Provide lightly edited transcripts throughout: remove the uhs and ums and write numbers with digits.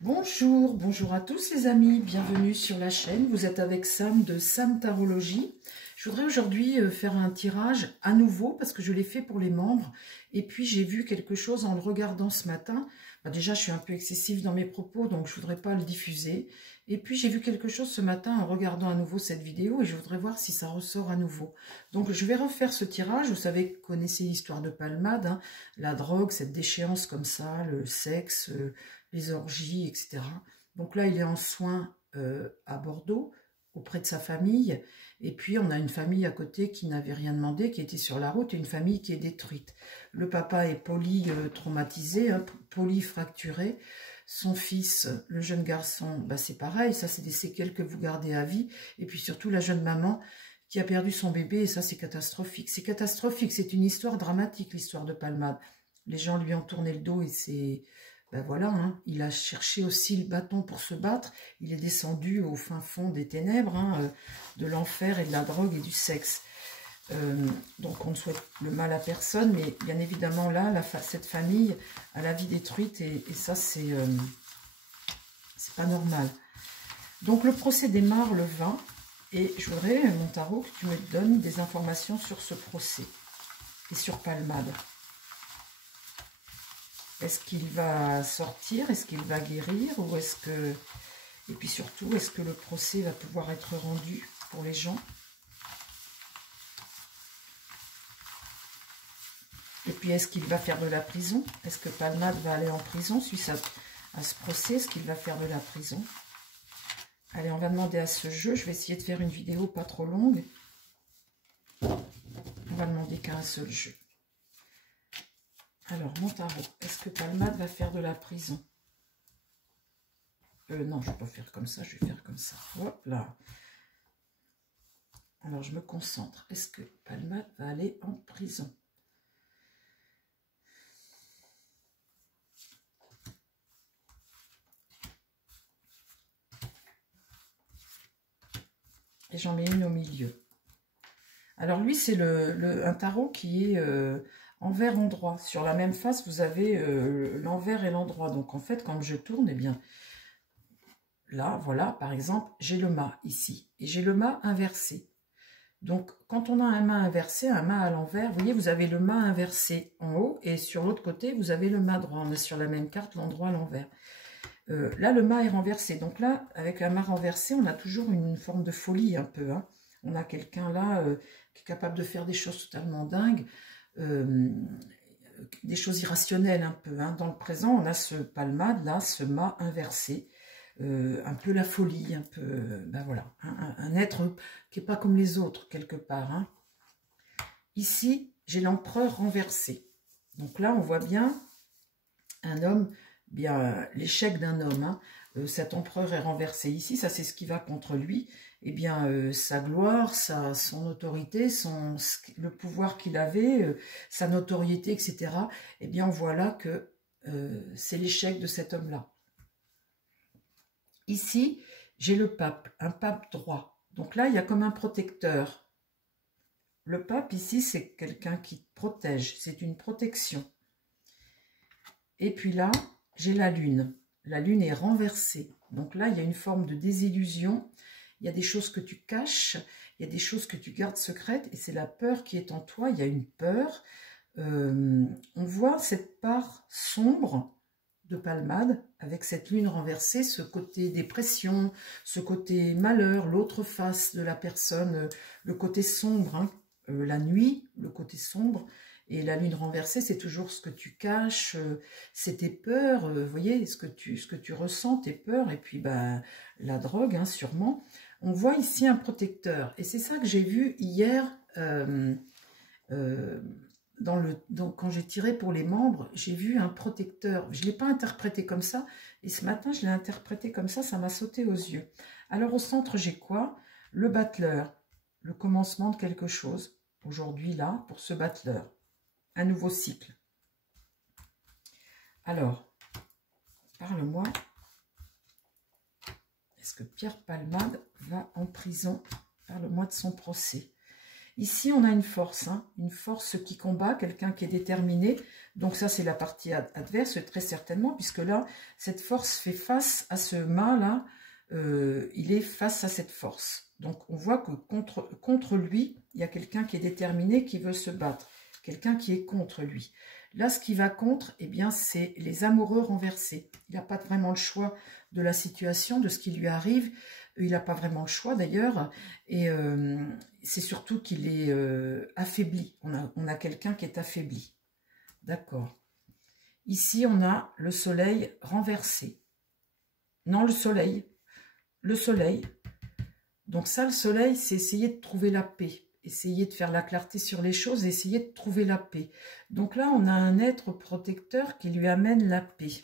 Bonjour, bonjour à tous les amis, bienvenue sur la chaîne. Vous êtes avec Sam de Sam Tarologie. Je voudrais aujourd'hui faire un tirage à nouveau parce que je l'ai fait pour les membres. Et puis j'ai vu quelque chose en le regardant ce matin. Déjà, je suis un peu excessive dans mes propos, donc je ne voudrais pas le diffuser. Et puis j'ai vu quelque chose ce matin en regardant à nouveau cette vidéo et je voudrais voir si ça ressort à nouveau. Donc je vais refaire ce tirage. Vous savez, vous connaissez l'histoire de Palmade, hein, la drogue, cette déchéance comme ça, le sexe, les orgies, etc. Donc là, il est en soins à Bordeaux, auprès de sa famille. Et puis, on a une famille à côté qui n'avait rien demandé, qui était sur la route, et une famille qui est détruite. Le papa est polytraumatisé, hein, polyfracturé. Son fils, le jeune garçon, c'est pareil. Ça, c'est des séquelles que vous gardez à vie. Et puis surtout, la jeune maman qui a perdu son bébé, et ça, c'est catastrophique. C'est catastrophique, c'est une histoire dramatique, l'histoire de Palmade. Les gens lui ont tourné le dos et c'est... voilà, hein, il a cherché aussi le bâton pour se battre. Il est descendu au fin fond des ténèbres, hein, de l'enfer et de la drogue et du sexe. Donc on ne souhaite le mal à personne, mais bien évidemment là, cette famille a la vie détruite et ça c'est pas normal. Donc le procès démarre le 20 et je voudrais, mon tarot, que tu me donnes des informations sur ce procès et sur Palmade. Est-ce qu'il va sortir? Est-ce qu'il va guérir? Ou est-ce que... Et puis surtout, est-ce que le procès va pouvoir être rendu pour les gens? Et puis, est-ce qu'il va faire de la prison? Est-ce que Palmade va aller en prison suite à ce procès? Est-ce qu'il va faire de la prison? Allez, on va demander à ce jeu. Je vais essayer de faire une vidéo pas trop longue. On va demander qu'à un seul jeu. Alors, mon tarot, est-ce que Palmade va faire de la prison? Non, je ne vais pas faire comme ça, je vais faire comme ça. Hop là. Alors, je me concentre. Est-ce que Palmade va aller en prison? Et j'en mets une au milieu. Alors, lui, c'est un tarot qui est... envers endroit. Sur la même face, vous avez l'envers et l'endroit. Donc, en fait, quand je tourne, eh bien, là, voilà, par exemple, j'ai le mât ici. Et j'ai le mât inversé. Donc, quand on a un mât inversé, un mât à l'envers, vous voyez, vous avez le mât inversé en haut. Et sur l'autre côté, vous avez le mât droit. On est sur la même carte, l'endroit à l'envers. Là, le mât est renversé. Donc là, avec un mât renversé, on a toujours une forme de folie un peu. Hein. On a quelqu'un là qui est capable de faire des choses totalement dingues. Des choses irrationnelles un peu. Hein. Dans le présent, on a ce Palmade, là, ce mât inversé, un peu la folie, un peu, voilà, un être qui n'est pas comme les autres, quelque part. Hein. Ici, j'ai l'empereur renversé. Donc là, on voit bien un homme, bien l'échec d'un homme. Hein. Cet empereur est renversé ici, ça c'est ce qui va contre lui. Eh bien, sa gloire, son autorité, le pouvoir qu'il avait, sa notoriété, etc. Eh bien, on voit là que c'est l'échec de cet homme-là. Ici, j'ai le pape, un pape droit. Donc là, il y a comme un protecteur. Le pape, ici, c'est quelqu'un qui protège, c'est une protection. Et puis là, j'ai la lune. La lune est renversée. Donc là, il y a une forme de désillusion. Il y a des choses que tu caches, il y a des choses que tu gardes secrètes, et c'est la peur qui est en toi. Il y a une peur. On voit cette part sombre de Palmade, avec cette lune renversée, ce côté dépression, ce côté malheur, l'autre face de la personne, le côté sombre, hein, la nuit, le côté sombre. Et la lune renversée, c'est toujours ce que tu caches, c'est tes peurs, vous voyez, ce que tu ressens, tes peurs, et puis la drogue, hein, sûrement. On voit ici un protecteur, et c'est ça que j'ai vu hier, quand j'ai tiré pour les membres, j'ai vu un protecteur. Je ne l'ai pas interprété comme ça, et ce matin, je l'ai interprété comme ça m'a sauté aux yeux. Alors au centre, j'ai quoi? Le battleur, le commencement de quelque chose, aujourd'hui là, pour ce battleur. Un nouveau cycle. Alors, parle-moi. Est-ce que Pierre Palmade va en prison? Parle-moi de son procès. Ici, on a une force, hein, une force qui combat, quelqu'un qui est déterminé. Donc ça, c'est la partie adverse, très certainement, puisque là, cette force fait face à ce mât-là. Il est face à cette force. Donc on voit que contre lui, il y a quelqu'un qui est déterminé, qui veut se battre. Quelqu'un qui est contre lui. Là, ce qui va contre, eh bien, c'est les amoureux renversés. Il n'a pas vraiment le choix de la situation, de ce qui lui arrive. Il n'a pas vraiment le choix, d'ailleurs. Et c'est surtout qu'il est affaibli. On a quelqu'un qui est affaibli. D'accord. Ici, on a le soleil renversé. Non, le soleil. Le soleil. Donc ça, le soleil, c'est essayer de trouver la paix. Essayer de faire la clarté sur les choses, essayer de trouver la paix. Donc là, on a un être protecteur qui lui amène la paix.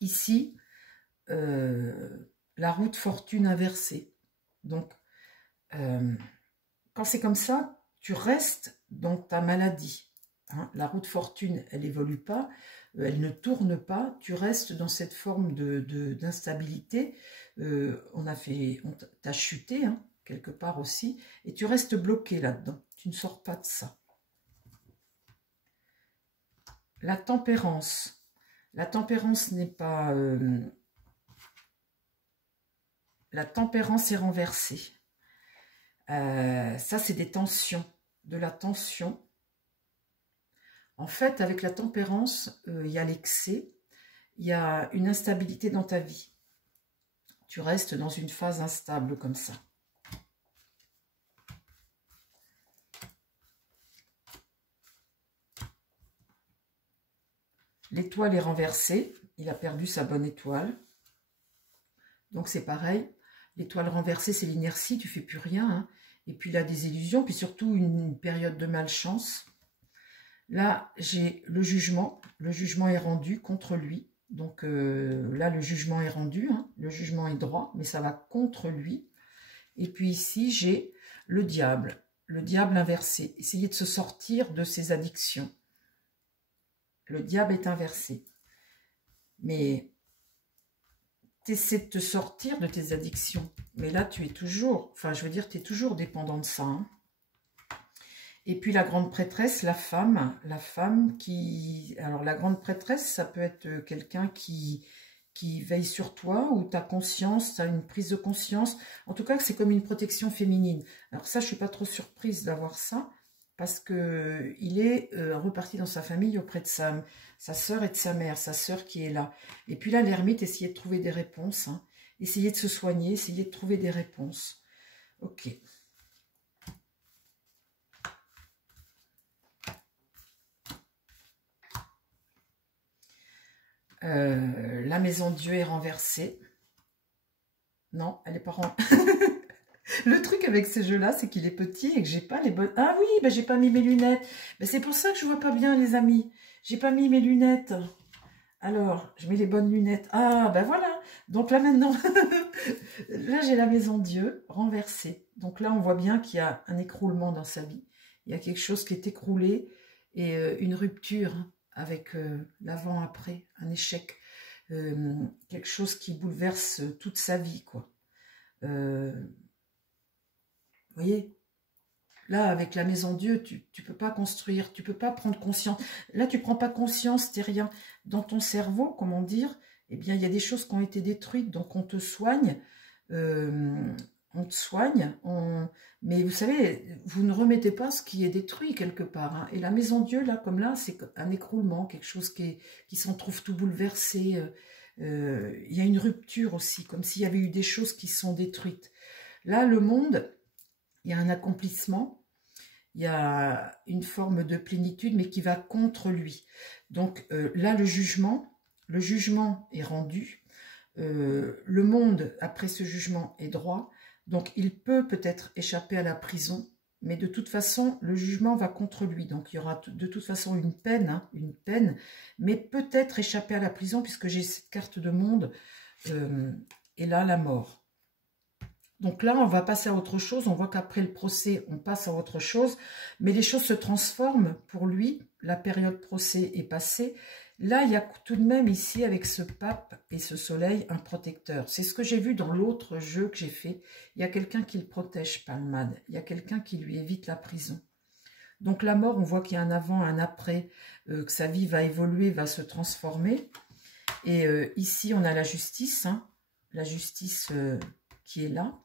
Ici, la roue de fortune inversée. Donc, quand c'est comme ça, tu restes dans ta maladie. Hein, la roue de fortune, elle n'évolue pas, elle ne tourne pas, tu restes dans cette forme d'instabilité. On t'a chuté, hein, quelque part aussi, et tu restes bloqué là-dedans. Tu ne sors pas de ça. La tempérance. La tempérance n'est pas... la tempérance est renversée. Ça, c'est des tensions, de la tension. En fait, avec la tempérance, il y a l'excès, il y a une instabilité dans ta vie. Tu restes dans une phase instable comme ça. L'étoile est renversée, il a perdu sa bonne étoile. Donc c'est pareil, l'étoile renversée, c'est l'inertie, tu fais plus rien. Hein. Et puis il a des illusions, puis surtout une période de malchance. Là, j'ai le jugement est rendu contre lui. Donc là, le jugement est rendu, hein. Le jugement est droit, mais ça va contre lui. Et puis ici, j'ai le diable inversé. Essayer de se sortir de ses addictions. Le diable est inversé. Mais tu essaies de te sortir de tes addictions. Mais là, tu es toujours, enfin, je veux dire, tu es toujours dépendant de ça. Hein. Et puis la grande prêtresse, la femme qui... Alors la grande prêtresse, ça peut être quelqu'un qui veille sur toi, ou ta conscience, tu as une prise de conscience. En tout cas, c'est comme une protection féminine. Alors ça, je ne suis pas trop surprise d'avoir ça, parce qu'il est reparti dans sa famille auprès de sa sœur et de sa mère, sa sœur qui est là. Et puis là, l'ermite essayait de trouver des réponses, hein. Essayer de se soigner, essayer de trouver des réponses. Ok. La maison de Dieu est renversée. Non, elle n'est pas renversée. Le truc avec ce jeu-là, c'est qu'il est petit et que j'ai pas les bonnes... Ah oui, ben j'ai pas mis mes lunettes. Ben c'est pour ça que je vois pas bien, les amis. J'ai pas mis mes lunettes. Alors, je mets les bonnes lunettes. Ah, ben voilà. Donc là, maintenant, là, j'ai la maison de Dieu renversée. Donc là, on voit bien qu'il y a un écroulement dans sa vie. Il y a quelque chose qui est écroulé et une rupture avec l'avant-après, un échec. Quelque chose qui bouleverse toute sa vie, quoi. Vous voyez, là, avec la maison Dieu, tu ne peux pas construire, tu ne peux pas prendre conscience. Là, tu ne prends pas conscience, tu n'es rien. Dans ton cerveau, comment dire, eh bien, il y a des choses qui ont été détruites, donc on te soigne, mais vous savez, vous ne remettez pas ce qui est détruit quelque part. Hein. Et la maison Dieu, là, comme là, c'est un écroulement, quelque chose qui s'en trouve tout bouleversé. Il y a une rupture aussi, comme s'il y avait eu des choses qui sont détruites. Là, le monde... Il y a un accomplissement, il y a une forme de plénitude, mais qui va contre lui. Donc là, le jugement est rendu. Le monde, après ce jugement, est droit. Donc il peut peut-être échapper à la prison, mais de toute façon, le jugement va contre lui. Donc il y aura de toute façon une peine, hein, mais peut-être échapper à la prison, puisque j'ai cette carte de monde, et là, la mort. Donc là, on va passer à autre chose. On voit qu'après le procès, on passe à autre chose. Mais les choses se transforment pour lui. La période procès est passée. Là, il y a tout de même ici, avec ce pape et ce soleil, un protecteur. C'est ce que j'ai vu dans l'autre jeu que j'ai fait. Il y a quelqu'un qui le protège, Palmade. Il y a quelqu'un qui lui évite la prison. Donc la mort, on voit qu'il y a un avant, un après, que sa vie va évoluer, va se transformer. Et ici, on a la justice, hein, la justice qui est là.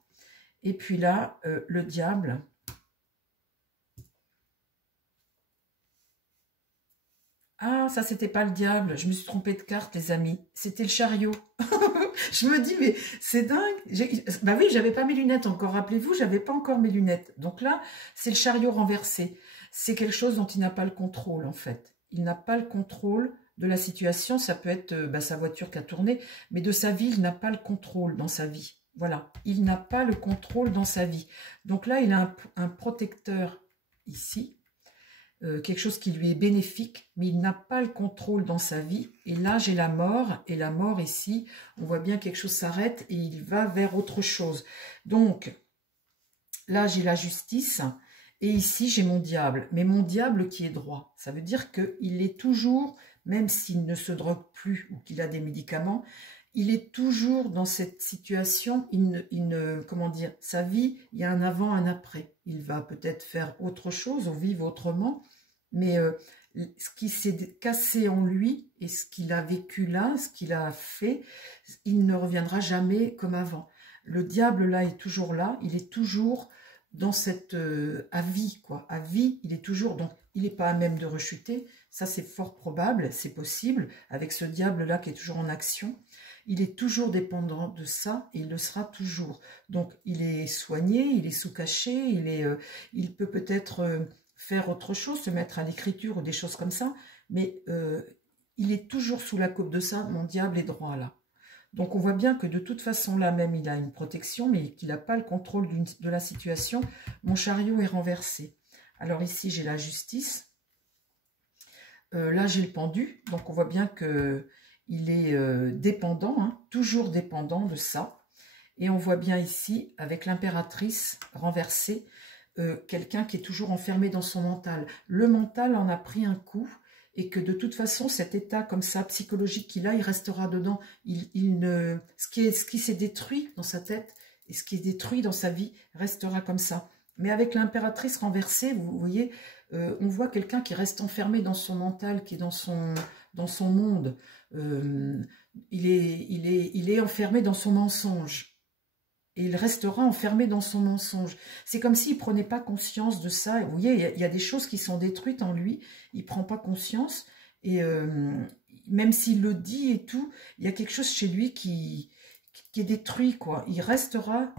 Et puis là, le diable. Ah, ça, c'était pas le diable. Je me suis trompée de carte, les amis. C'était le chariot. Je me dis, mais c'est dingue. Bah oui, j'avais pas mes lunettes encore. Rappelez-vous, j'avais pas encore mes lunettes. Donc là, c'est le chariot renversé. C'est quelque chose dont il n'a pas le contrôle, en fait. Il n'a pas le contrôle de la situation. Ça peut être sa voiture qui a tourné, mais de sa vie, il n'a pas le contrôle dans sa vie. Voilà, il n'a pas le contrôle dans sa vie. Donc là, il a un protecteur ici. Quelque chose qui lui est bénéfique, mais il n'a pas le contrôle dans sa vie. Et là, j'ai la mort, et la mort ici, on voit bien quelque chose s'arrête et il va vers autre chose. Donc, là, j'ai la justice, et ici, j'ai mon diable. Mais mon diable qui est droit, ça veut dire qu'il est toujours, même s'il ne se drogue plus ou qu'il a des médicaments, il est toujours dans cette situation, comment dire, sa vie, il y a un avant, un après. Il va peut-être faire autre chose ou vivre autrement, mais ce qui s'est cassé en lui et ce qu'il a vécu là, ce qu'il a fait, il ne reviendra jamais comme avant. Le diable là est toujours là, il est toujours dans cette à vie, quoi. À vie, il est toujours, donc il n'est pas à même de rechuter, ça c'est fort probable, c'est possible, avec ce diable là qui est toujours en action. Il est toujours dépendant de ça et il le sera toujours. Donc, il est soigné, il est sous-caché, il peut peut-être faire autre chose, se mettre à l'écriture ou des choses comme ça, mais il est toujours sous la coupe de ça, mon diable est droit là. Donc, on voit bien que de toute façon, là même, il a une protection, mais qu'il n'a pas le contrôle de la situation. Mon chariot est renversé. Alors ici, j'ai la justice. Là, j'ai le pendu, donc on voit bien que il est dépendant, hein, toujours dépendant de ça. Et on voit bien ici, avec l'impératrice renversée, quelqu'un qui est toujours enfermé dans son mental. Le mental en a pris un coup et que de toute façon, cet état comme ça, psychologique qu'il a, il restera dedans. Ce qui s'est détruit dans sa tête et ce qui est détruit dans sa vie restera comme ça. Mais avec l'impératrice renversée, vous voyez, on voit quelqu'un qui reste enfermé dans son mental, qui est dans son monde. Il est enfermé dans son mensonge. Et il restera enfermé dans son mensonge. C'est comme s'il ne prenait pas conscience de ça. Vous voyez, il y a des choses qui sont détruites en lui. Il ne prend pas conscience. Et même s'il le dit et tout, il y a quelque chose chez lui qui est détruit, quoi. Il restera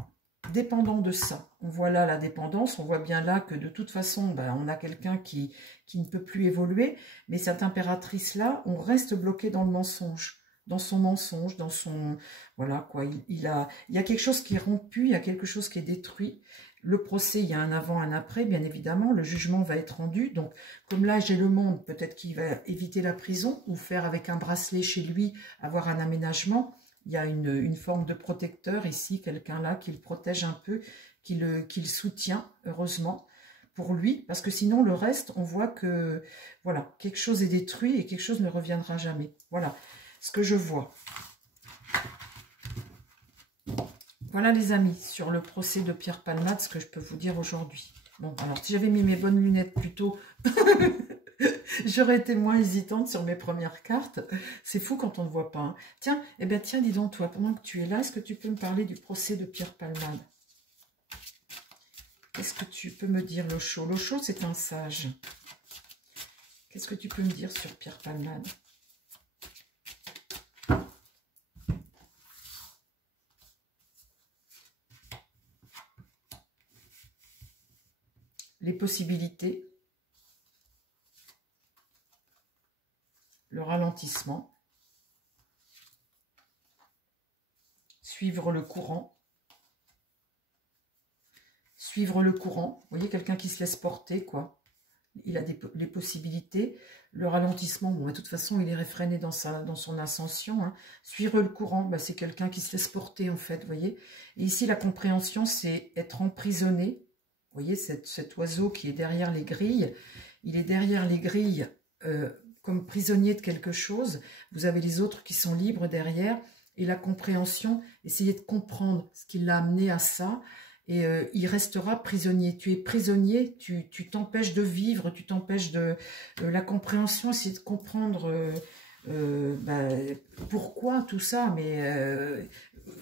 dépendant de ça. On voit là la dépendance, on voit bien là que de toute façon, on a quelqu'un qui ne peut plus évoluer, mais cette impératrice-là, on reste bloqué dans le mensonge, dans son mensonge, dans son... Voilà, quoi, il y a quelque chose qui est rompu, il y a quelque chose qui est détruit. Le procès, il y a un avant, un après, bien évidemment, le jugement va être rendu, donc comme là j'ai le monde, peut-être qu'il va éviter la prison, ou faire avec un bracelet chez lui, avoir un aménagement. Il y a une forme de protecteur ici, quelqu'un là qui le protège un peu, qui le soutient, heureusement, pour lui. Parce que sinon, le reste, on voit que, voilà, quelque chose est détruit et quelque chose ne reviendra jamais. Voilà ce que je vois. Voilà les amis, sur le procès de Pierre Palmade, ce que je peux vous dire aujourd'hui. Bon, alors si j'avais mis mes bonnes lunettes plus tôt... J'aurais été moins hésitante sur mes premières cartes. C'est fou quand on ne voit pas. Hein. Tiens, tiens, dis donc toi, pendant que tu es là, est-ce que tu peux me parler du procès de Pierre Palmade? Qu'est-ce que tu peux me dire, Locho? Locho, c'est un sage. Qu'est-ce que tu peux me dire sur Pierre Palmade? Les possibilités. Le ralentissement, suivre le courant, vous voyez, quelqu'un qui se laisse porter, quoi, il a les possibilités, le ralentissement, bon, de toute façon, il est réfréné dans son ascension, hein. Suivre le courant, c'est quelqu'un qui se laisse porter, en fait, vous voyez, et ici, la compréhension, c'est être emprisonné, vous voyez, cet oiseau qui est derrière les grilles, il est derrière les grilles, comme prisonnier de quelque chose. Vous avez les autres qui sont libres derrière. Et la compréhension, essayez de comprendre ce qui l'a amené à ça. Et il restera prisonnier. Tu es prisonnier, tu t'empêches de vivre, tu t'empêches de... la compréhension, essayer de comprendre pourquoi tout ça. Mais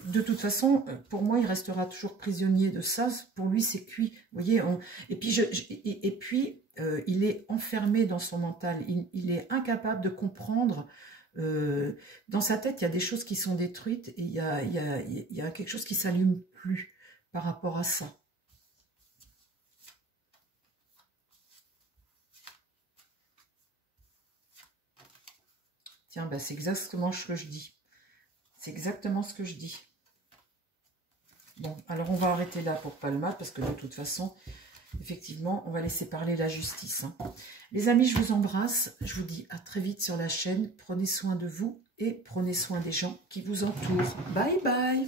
de toute façon, pour moi, il restera toujours prisonnier de ça. Pour lui, c'est cuit. Vous voyez, et puis il est enfermé dans son mental. Il est incapable de comprendre. Dans sa tête, il y a des choses qui sont détruites et il y a quelque chose qui ne s'allume plus par rapport à ça. Tiens, ben c'est exactement ce que je dis. C'est exactement ce que je dis. Bon, alors on va arrêter là pour Palma, parce que de toute façon, effectivement, on va laisser parler la justice. Hein. Les amis, je vous embrasse. Je vous dis à très vite sur la chaîne. Prenez soin de vous et prenez soin des gens qui vous entourent. Bye bye.